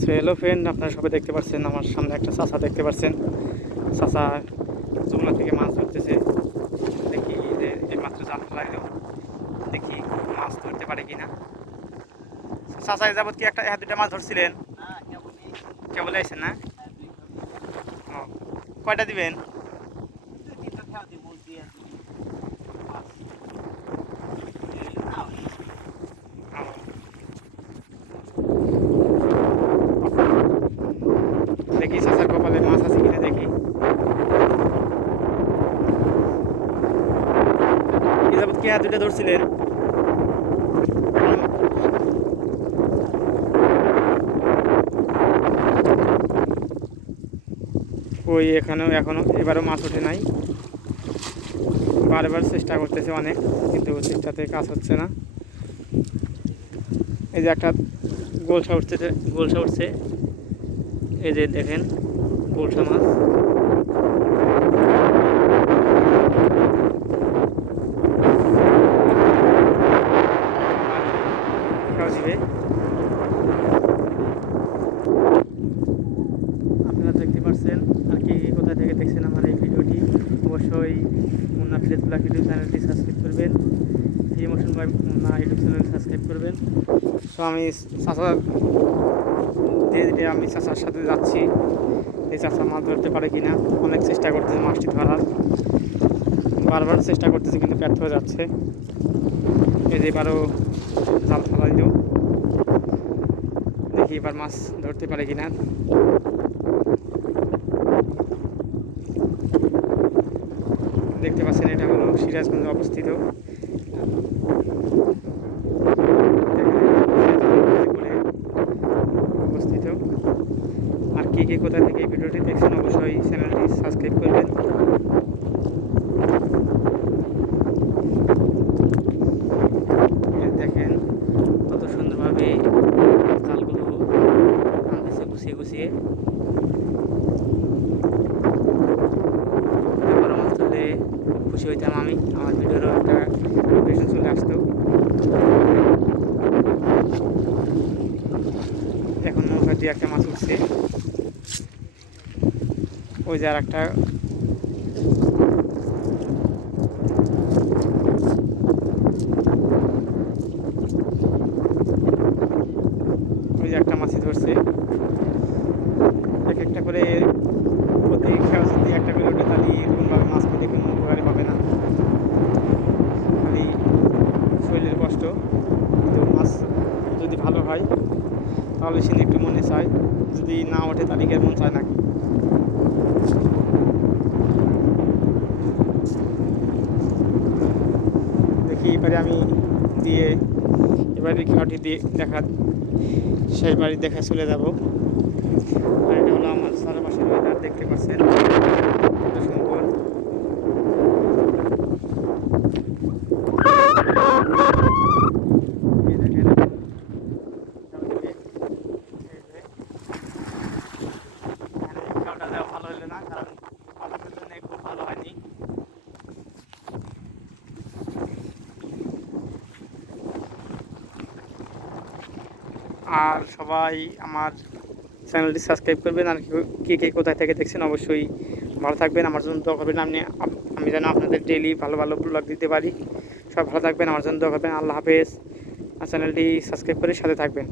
So hello friend, আপনারা সবাই দেখতে পাচ্ছেন আমার সামনে একটা চাচা দেখতে পাচ্ছেন। চাচা যমুনা থেকে মাছ ধরতেছে। দেখি যে এই মাত্র জাল ফেলাইলো, দেখি মাছ ধরতে পারে কিনা। চাচা এ যাবত কি একটা দুটা মাছ ধরছিলেন? কেবল আইছেন না? ও, কয়টা দিবেন? দেখি চাচার কপালে মাছ আছে কিনা দেখি। এ যাবত কি দুটা ধরছিলেন? ওই এখনো এবারও মাছ ওঠে নাই। বারবার চেষ্টা করতেছে অনেক, কিন্তু চেষ্টাতে কাজ হচ্ছে না। এই যে একটা গোলসা উঠছে, এই যে দেখেন গোলসা মাছ। দিবে, আপনারা দেখতে পাচ্ছেন। আর কি কোথা থেকে দেখছেন আমার এই ভিডিওটি, অবশ্যই মুন্না ফ্রেশ ব্লগ ইউটিউব চ্যানেলটি সাবস্ক্রাইব করবেন। Emotion by Munna YouTube channel subscribe করবেন। সো আমি চাচার সাথে যাচ্ছি, এই চাচা মাছ ধরতে পারে কিনা। অনেক চেষ্টা করতেছে মাছটি ধরার, বারবার চেষ্টা করতেছে কিন্তু ব্যর্থ হয়ে যাচ্ছে। এই যে এবারও জাল ফেলাইল, দেখি এবার মাছ ধরতে পারে কিনা। দেখতে পাচ্ছেন এটা হলো সিরাজগঞ্জে অবস্থিত। অবস্থিত। আর কে কোথা থেকে এই ভিডিওটি দেখছেন অবশ্যই চ্যানেলটি সাবস্ক্রাইব করবেন। দেখেন কত সুন্দরভাবে জালগুলো আনতেছে গুছিয়ে গুছিয়ে। বড় মাছ ধরলে খুব খুশি হইতাম আমি, আমার ভিডিওরও একটা নোটিফিকেশন চলে আসতো। এখন নৌকা দিয়ে একটা মাছ উঠছে, ওই যে আর একটা। ওই যে একটা মাছই ধরছে, এক একটা করে প্রতি খেলা যদি একটা করে ওঠে তাহলে এরকমভাবে মাছ পেতে কোনো উপকারী হবে না, খালি শরীরের কষ্ট। কিন্তু মাছ যদি ভালো হয় তাহলে সে একটু মনে চায়, যদি না ওঠে তাহলে কি মন চায় না। দেখি এবারে আমি দিয়ে এবারে খেলাটি দিয়ে সেই বাড়ি দেখা চলে যাব। আর এটা হলো আমার চারপাশের ওয়েদার, দেখতে পাচ্ছেন কত সুন্দর। ভালো হলো না, কারণ আপনাদের জন্য খুব ভালো হয়নি। আর সবাই আমার চ্যানেলটি সাবস্ক্রাইব করবেন। আর কে কোথায় থেকে দেখছেন অবশ্যই ভালো থাকবেন, আমার জন্য দোয়া করবেন। আমি যেন আপনাদের ডেইলি ভালো ভালো ব্লগ দিতে পারি। সব ভালো থাকবেন, আমার জন্য দোয়া করবেন। আল্লাহ হাফেজ। আর চ্যানেলটি সাবস্ক্রাইব করে সাথে থাকবেন।